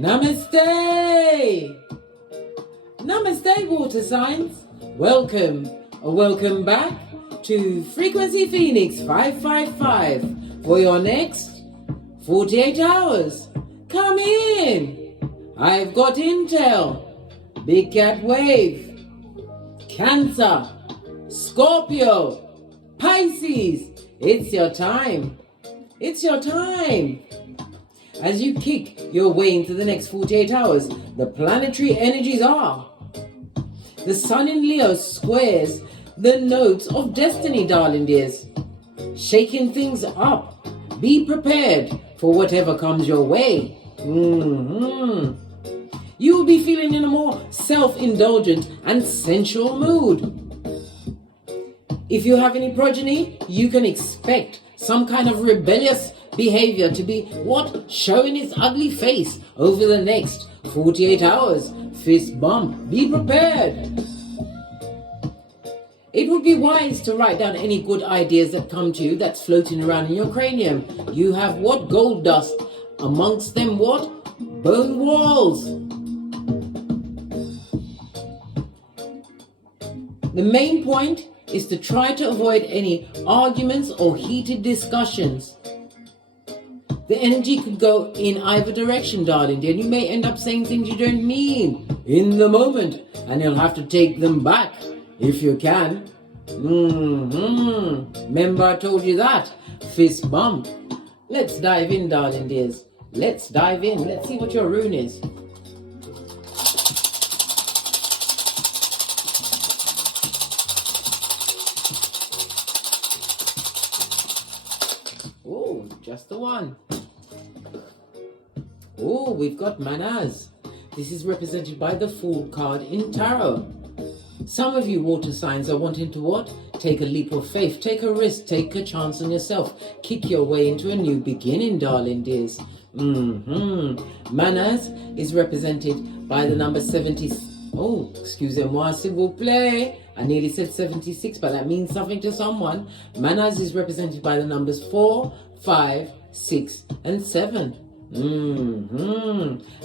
Namaste! Namaste, water signs. Welcome back to Frequency Phoenix 555 for your next 48 hours. Come in. I've got intel. Big cat wave. Cancer. Scorpio. Pisces. It's your time. It's your time. As you kick your way into the next 48 hours, the planetary energies are: the Sun in Leo squares the nodes of destiny, darling dears. Shaking things up. Be prepared for whatever comes your way. You will be feeling in a more self-indulgent and sensual mood. If you have any progeny, you can expect some kind of rebellious behavior to be showing its ugly face over the next 48 hours. Fist bump. Be prepared. It would be wise to write down any good ideas that come to you that's floating around in your cranium. You have gold dust. Amongst them bone walls. The main point is to try to avoid any arguments or heated discussions. The energy could go in either direction, darling dear, and you may end up saying things you don't mean in the moment, and you'll have to take them back if you can. Remember I told you that? Fist bump. Let's dive in, darling dears. Let's dive in. Let's see what your rune is. Oh, just the one. Oh, we've got manners. This is represented by the Fool card in Tarot. Some of you water signs are wanting to take a leap of faith, take a risk, take a chance on yourself, kick your way into a new beginning, darling dears. Manners is represented by the number 70. Oh, excusez-moi, s'il vous plaît. I nearly said 76, but that means something to someone. Manners is represented by the numbers 4, 5, 6, and 7.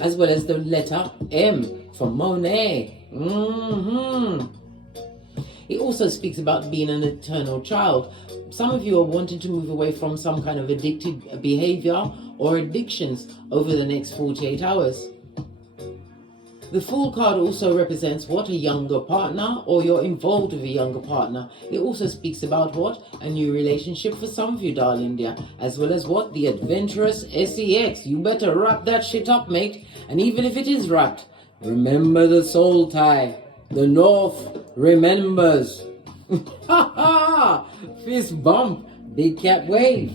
As well as the letter M for Monet. It also speaks about being an eternal child. Some of you are wanting to move away from some kind of addictive behavior or addictions over the next 48 hours. The Fool card also represents a younger partner, or you're involved with a younger partner. It also speaks about a new relationship for some of you, darling dear, as well as the adventurous sex. You better wrap that shit up, mate. And even if it is wrapped, remember the soul tie. The North remembers. Ha ha! Fist bump. Big cat wave.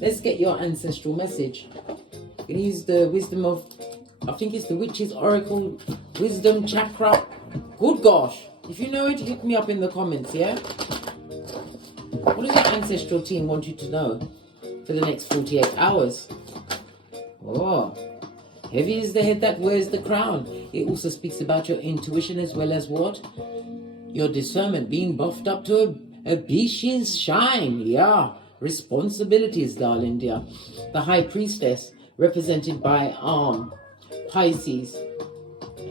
Let's get your ancestral message. I'm going to use the wisdom of, I think it's the Witch's Oracle Wisdom Chakra. Good gosh. If you know it, hit me up in the comments, yeah? What does your ancestral team want you to know for the next 48 hours? Oh, heavy is the head that wears the crown. It also speaks about your intuition as well as your discernment being buffed up to a beach's shine. Yeah, responsibilities, darling dear. The High Priestess, represented by Pisces.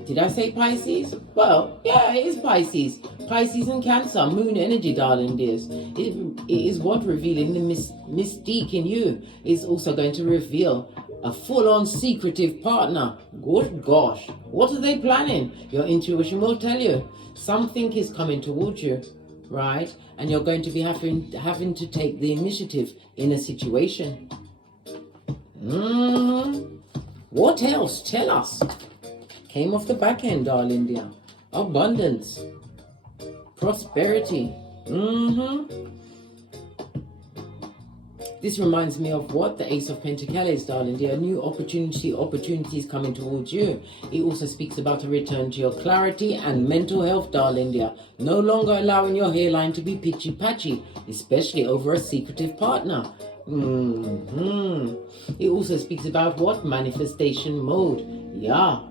Did I say Pisces? Well, yeah, it is Pisces. Pisces and Cancer, moon energy, darling dears. It is revealing the mystique in you. It's also going to reveal a full-on secretive partner. Good gosh. What are they planning? Your intuition will tell you. Something is coming towards you, right? And you're going to be having to take the initiative in a situation. What else? Tell us. Came off the back end, darling dear. Abundance. Prosperity. This reminds me of the Ace of Pentacles, darling dear. New opportunities coming towards you. It also speaks about a return to your clarity and mental health, darling dear. No longer allowing your hairline to be pitchy-patchy, especially over a secretive partner. It also speaks about manifestation mode. Yeah.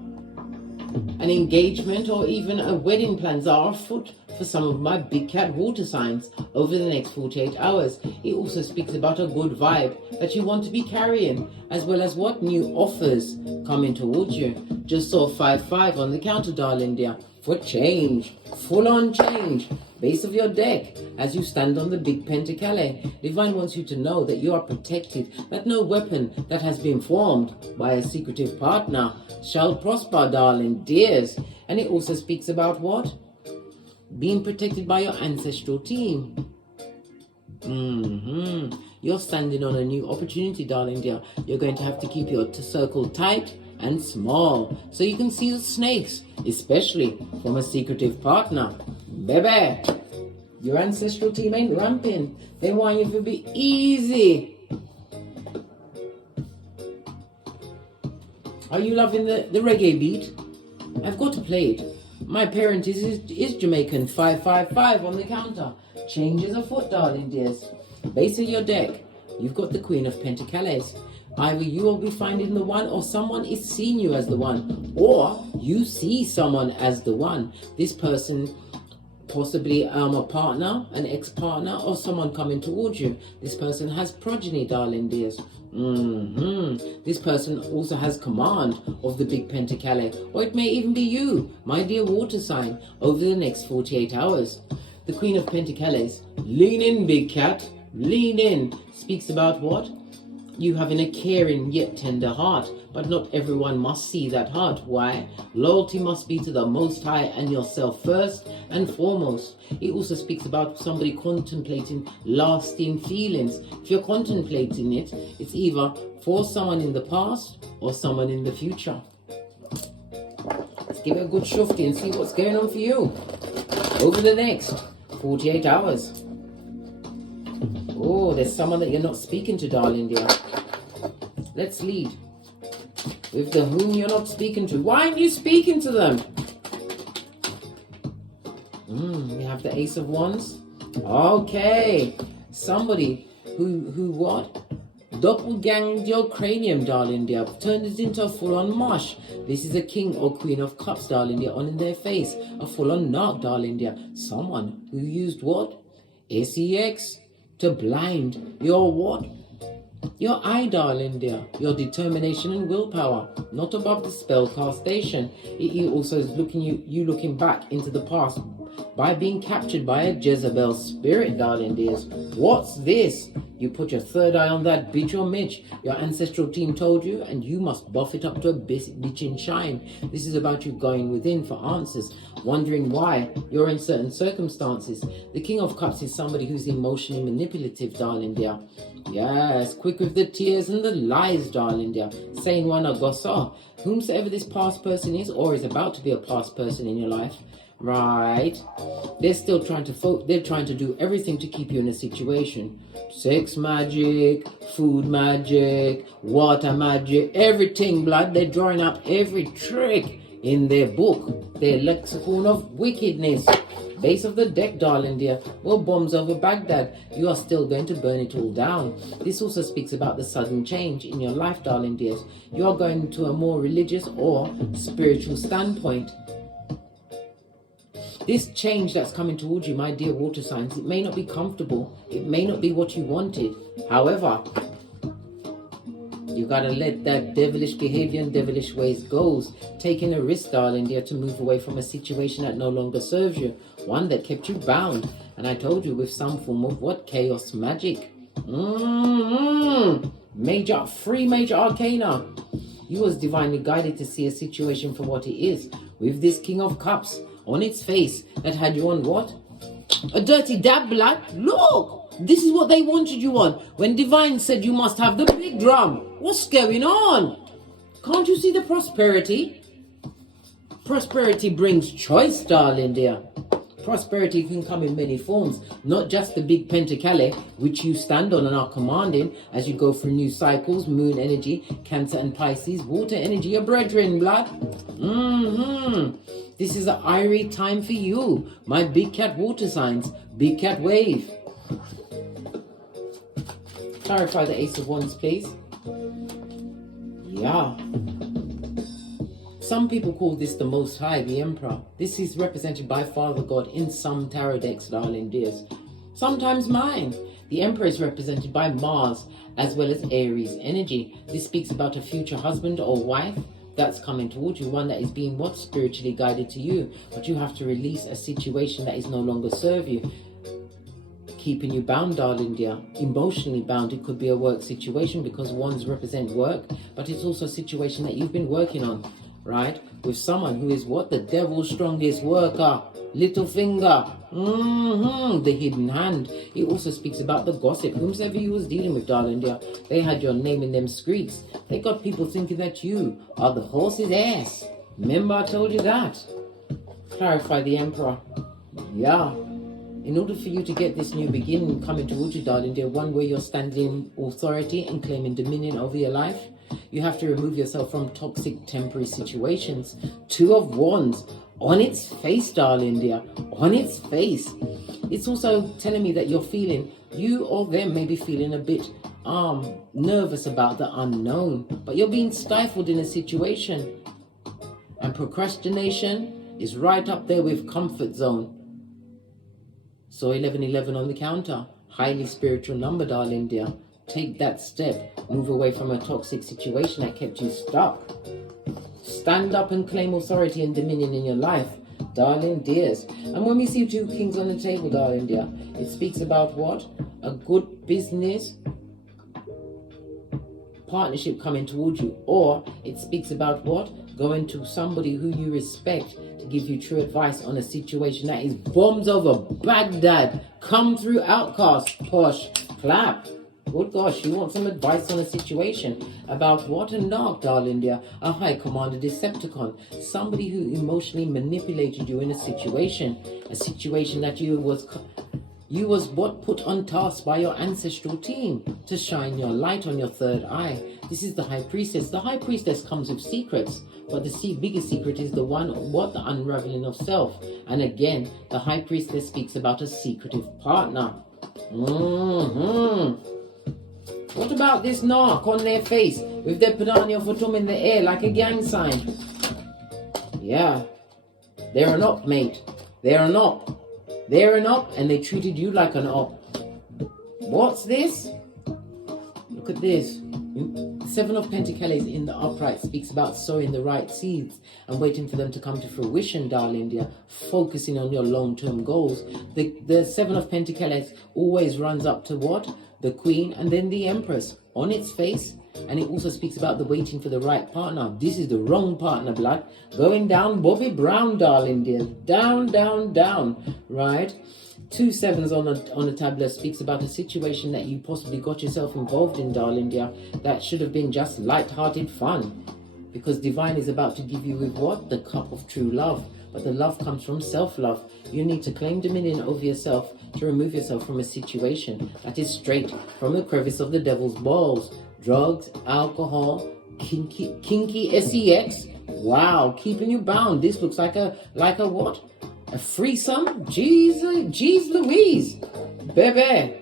An engagement or even a wedding plans are afoot for some of my big cat water signs over the next 48 hours. It also speaks about a good vibe that you want to be carrying, as well as what new offers coming towards you. Just saw 5-5 on the counter, darling dear, for change, full on change. Base of your deck, as you stand on the big pentacale, Divine wants you to know that you are protected, that no weapon that has been formed by a secretive partner shall prosper, darling dears. And it also speaks about what? Being protected by your ancestral team. You're standing on a new opportunity, darling dear. You're going to have to keep your circle tight and small so you can see the snakes, especially from a secretive partner. Baby, your ancestral team ain't ramping. They want you to be easy. Are you loving the reggae beat? I've got to play it. My parent is Jamaican. 5-5-5 on the counter. Changes afoot, darling dears. Base of your deck, you've got the Queen of Pentacles. Either you will be finding the one, or someone is seeing you as the one, or you see someone as the one. This person, possibly a partner, an ex-partner, or someone coming towards you. This person has progeny, darling dears. This person also has command of the big pentacale, or it may even be you, my dear water sign, over the next 48 hours. The Queen of Pentacles, lean in, big cat, lean in, speaks about what? You having a caring yet tender heart, but not everyone must see that heart. Why? Loyalty must be to the Most High and yourself first and foremost. It also speaks about somebody contemplating lasting feelings. If you're contemplating it, it's either for someone in the past or someone in the future. Let's give it a good shufty and see what's going on for you over the next 48 hours. Oh, there's someone that you're not speaking to, darling dear. Let's lead with the whom you're not speaking to. Why aren't you speaking to them? We have the Ace of Wands. Okay. Somebody who what? Doppelganged your cranium, darling dear. Turned it into a full-on mush. This is a King or Queen of Cups, darling dear, on in their face. A full-on narc, darling dear. Someone who used what? SEX to blind your what? Your eye, darling dear. Your determination and willpower. Not above the spell castation. It also is you looking back into the past by being captured by a Jezebel spirit, darling dears. What's this? You put your third eye on that bitch or Mitch. Your ancestral team told you, and you must buff it up to a bitchin' shine. This is about you going within for answers, wondering why you're in certain circumstances. The King of Cups is somebody who's emotionally manipulative, darling dear. Yes, quick with the tears and the lies, darling dear. Saying one agosa. Whomsoever this past person is, or is about to be a past person in your life, right? They're still trying to do everything to keep you in a situation. Sex magic, food magic, water magic, everything, blood. They're drawing up every trick in their book, their lexicon of wickedness. Base of the deck, darling dear. Well, bombs over Baghdad. You are still going to burn it all down. This also speaks about the sudden change in your life, darling dears. You are going to a more religious or spiritual standpoint. This change that's coming towards you, my dear water signs, it may not be comfortable. It may not be what you wanted. However, you gotta let that devilish behavior and devilish ways go. Taking a risk, darling dear, to move away from a situation that no longer serves you. One that kept you bound. And I told you, with some form of what? Chaos magic. Three major arcana. You was divinely guided to see a situation for what it is. With this King of Cups on its face that had you on what? A dirty dab, blood. Look, this is what they wanted you on. When Divine said you must have the big drum. What's going on? Can't you see the prosperity? Prosperity brings choice, darling dear. Prosperity can come in many forms, not just the big pentacale, which you stand on and are commanding as you go through new cycles, moon energy, Cancer and Pisces, water energy, your brethren, blood. This is an irie time for you, my big cat water signs, big cat wave. Clarify the Ace of Wands, please. Yeah. Some people call this the Most High, the Emperor. This is represented by Father God in some tarot decks, darling dears. Sometimes mine. The Emperor is represented by Mars as well as Aries energy. This speaks about a future husband or wife that's coming towards you, one that is being what? Spiritually guided to you. But you have to release a situation that is no longer serve you, keeping you bound, darling dear, emotionally bound. It could be a work situation because ones represent work, but it's also a situation that you've been working on, right? With someone who is what? The devil's strongest worker, little finger, the hidden hand. It also speaks about the gossip. Whomsoever you was dealing with, darling dear, they had your name in them streets. They got people thinking that you are the horse's ass. Remember I told you that? Clarify the Emperor. Yeah. In order for you to get this new beginning coming towards you, darling dear, one where you're standing in authority and claiming dominion over your life, you have to remove yourself from toxic temporary situations. Two of Wands. On its face, darling dear. On its face. It's also telling me that you're feeling, you or them may be feeling a bit nervous about the unknown. But you're being stifled in a situation. And procrastination is right up there with comfort zone. So 1111 on the counter. Highly spiritual number, darling dear. Take that step. Move away from a toxic situation that kept you stuck. Stand up and claim authority and dominion in your life, darling dears. And when we see two kings on the table, darling dear, it speaks about what? A good business partnership coming towards you. Or it speaks about what? Going to somebody who you respect to give you true advice on a situation that is bombs over Baghdad. Come through outcast, posh, clap. Good gosh, you want some advice on a situation about what? A narc, darling dear, a high commander Decepticon, somebody who emotionally manipulated you in a situation that you was what? Put on task by your ancestral team to shine your light on your third eye. This is the High Priestess. The High Priestess comes with secrets, but the biggest secret is the one, what? The unraveling of self. And again, the High Priestess speaks about a secretive partner. What about this narc on their face with their Padania Fatum in the air like a gang sign? Yeah, they're an op, mate. They're an op. They're an op, and they treated you like an op. What's this? Look at this. Seven of Pentacles in the upright speaks about sowing the right seeds and waiting for them to come to fruition, darling dear. Focusing on your long-term goals. The Seven of Pentacles always runs up to what? The Queen and then the Empress on its face. And it also speaks about the waiting for the right partner. This is the wrong partner, blood. Going down Bobby Brown, darling dear. Down, down, down. Right? 2 sevens on a tablet speaks about a situation that you possibly got yourself involved in, darling dear, that should have been just light-hearted fun. Because divine is about to give you with what? The cup of true love. But the love comes from self-love. You need to claim dominion over yourself to remove yourself from a situation that is straight from the crevice of the devil's balls. Drugs, alcohol, kinky sex. Wow, keeping you bound. This looks like a what? A threesome? Jeez Louise. Baby.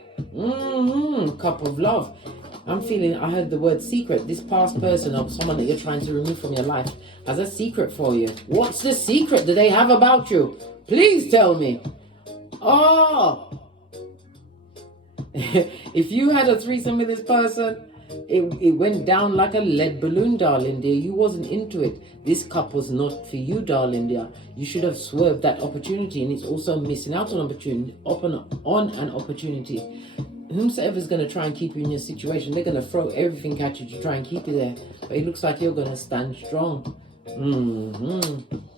Cup of love. I'm feeling, I heard the word secret. This past person or someone that you're trying to remove from your life has a secret for you. What's the secret that they have about you? Please tell me. Oh. If you had a threesome with this person, it went down like a lead balloon, darling dear. You wasn't into it. This cup was not for you, darling dear. You should have swerved that opportunity, and it's also missing out on an opportunity. Whomsoever's going to try and keep you in your situation, they're going to throw everything at you to try and keep you there. But it looks like you're going to stand strong.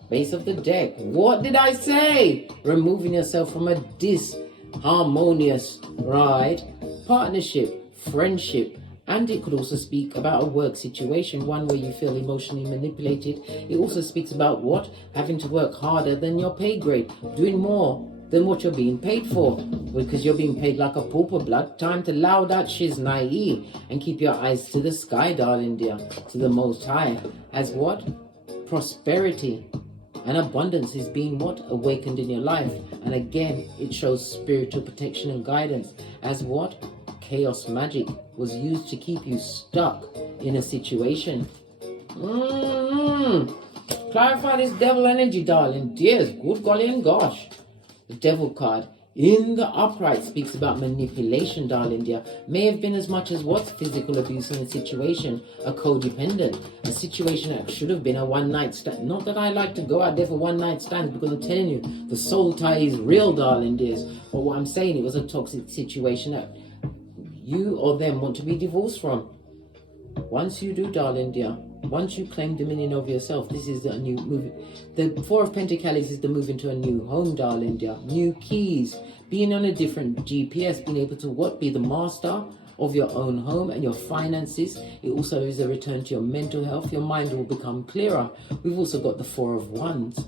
Base of the deck. What did I say? Removing yourself from a disharmonious, right? Partnership, friendship. And it could also speak about a work situation, one where you feel emotionally manipulated. It also speaks about what? Having to work harder than your pay grade. Doing more than what you're being paid for. Because you're being paid like a pauper, blood. Time to allow that shiznai and keep your eyes to the sky, darling dear. To the Most High. As what? Prosperity and abundance is being what? Awakened in your life. And again, it shows spiritual protection and guidance. As what? Chaos magic was used to keep you stuck in a situation. Clarify this devil energy, darling. Dears, good golly and gosh. The devil card in the upright speaks about manipulation, darling dear. May have been as much as what? Physical abuse in a situation, a codependent, a situation that should have been a one-night stand. Not that I like to go out there for one-night stands, because I'm telling you, the soul tie is real, darling dears. But what I'm saying, it was a toxic situation that you or them want to be divorced from. Once you do, darling dear, once you claim dominion over yourself, this is a new move. The Four of Pentacles is the move into a new home, darling dear. New keys, being on a different GPS, being able to what? Be the master of your own home and your finances. It also is a return to your mental health. Your mind will become clearer. We've also got the Four of Wands.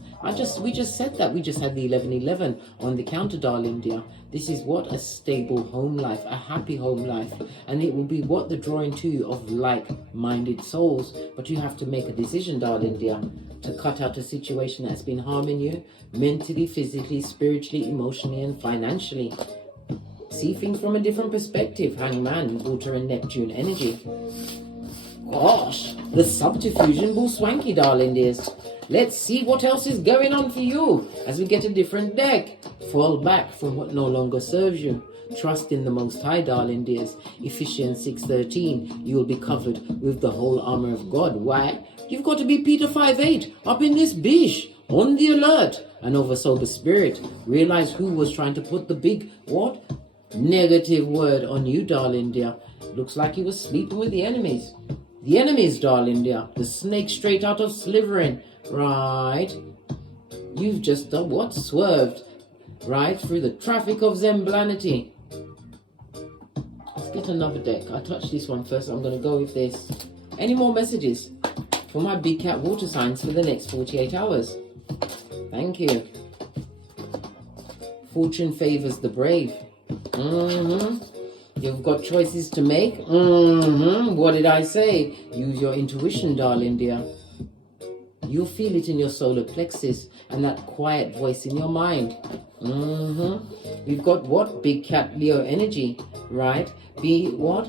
We just said that. We just had the 1111 on the counter, darling dear. This is what? A stable home life, a happy home life. And it will be what? The drawing to you of like-minded souls. But you have to make a decision, darling dear, to cut out a situation that's been harming you mentally, physically, spiritually, emotionally, and financially. See things from a different perspective. Hangman, water and Neptune energy. Gosh, the subterfusion will swanky, darling dears. Let's see what else is going on for you as we get a different deck. Fall back from what no longer serves you. Trust in the Most High, darling dears. Ephesians 6:13. You will be covered with the whole armor of God. Why? You've got to be Peter 5:8 up in this bish, on the alert and of a sober spirit. Realize who was trying to put the big what? Negative word on you, darling dear. Looks like he was sleeping with the enemies. The enemies, darling dear. The snake straight out of Slytherin. Right. You've just done what? Swerved. Right through the traffic of Zemblanity. Let's get another deck. I touched this one first. I'm going to go with this. Any more messages for my big cat water signs for the next 48 hours? Thank you. Fortune favors the brave. You've got choices to make. What did I say? Use your intuition, darling dear. You'll feel it in your solar plexus and that quiet voice in your mind. You've got what? Big cat Leo energy, right? Be what?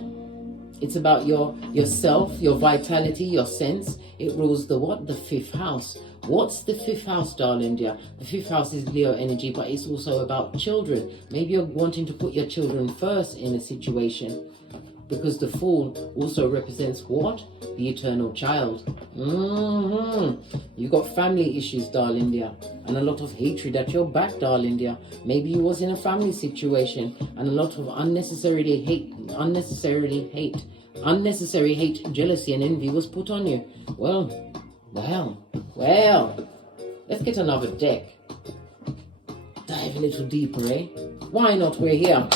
It's about yourself, your vitality, your sense. It rules the what? The 5th house. What's the 5th house, darling dear? The 5th house is Leo energy, but it's also about children. Maybe you're wanting to put your children first in a situation, because the Fool also represents what? The eternal child. You've got family issues, darling dear, and a lot of hatred at your back, darling dear. Maybe you was in a family situation and a lot of unnecessary hate, jealousy and envy was put on you. Well, let's get another deck. Dive a little deeper, eh? Why not? We're here.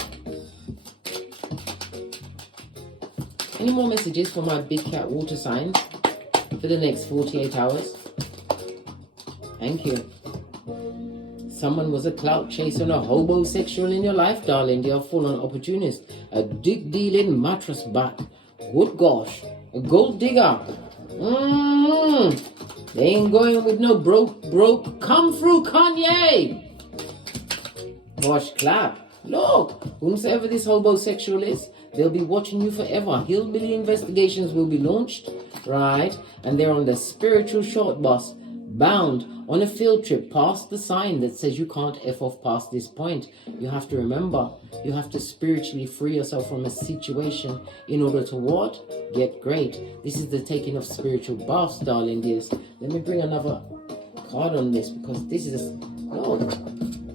Any more messages for my big cat water signs for the next 48 hours? Thank you. Someone was a clout chaser and a hobosexual in your life, darling. They are full-on opportunist. A dick-dealing mattress back. Good gosh. A gold digger. They ain't going with no broke. Come through, Kanye. Gosh, clap. Look, whomsoever this hobosexual is, they'll be watching you forever. Hillbilly investigations will be launched, right? And they're on the spiritual short bus, bound on a field trip past the sign that says you can't F off past this point. You have to remember, you have to spiritually free yourself from a situation in order to what? Get great. This is the taking of spiritual baths, darling dears. Let me bring another card on this, because this is,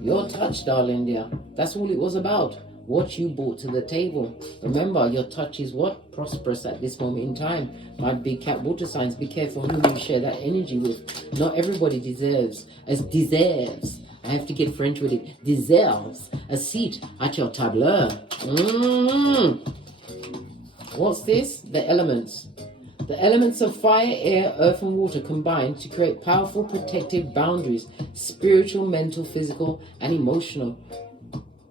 your touch, darling dear. That's all it was about. What you brought to the table. Remember, your touch is what? Prosperous at this moment in time. My big cat water signs, be careful who you share that energy with. Not everybody deserves. I have to get French with it. Deserves a seat at your tableau. What's this? The elements. The elements of fire, air, earth, and water combine to create powerful protective boundaries. Spiritual, mental, physical, and emotional.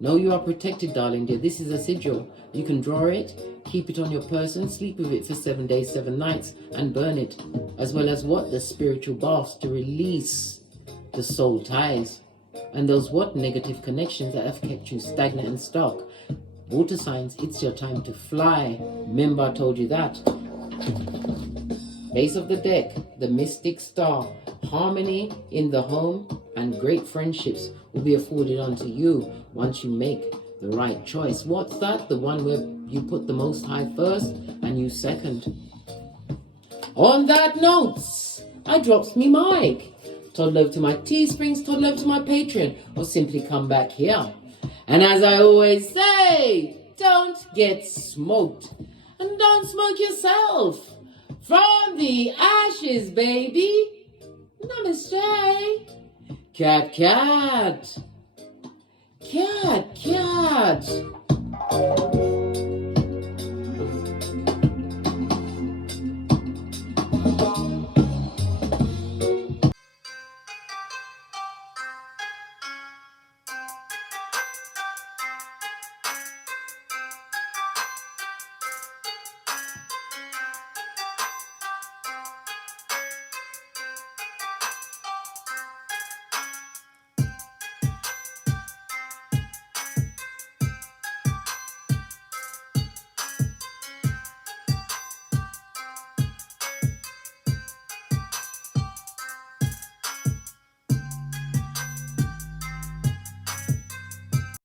Know you are protected, darling dear. This is a sigil. You can draw it, keep it on your person, sleep with it for 7 days, 7 nights, and burn it. As well as what? The spiritual baths to release the soul ties. And those what? Negative connections that have kept you stagnant and stuck. Water signs, it's your time to fly. Remember I told you that. Base of the deck, the mystic star, harmony in the home, and great friendships will be afforded unto you once you make the right choice. What's that? The one where you put the Most High first and you second. On that note, I drops me mic. Toddle over to my Teesprings, toddle over to my Patreon, or simply come back here. And as I always say, don't get smoked. And don't smoke yourself. From the ashes, baby. Namaste. Cat, cat. Cat, cat.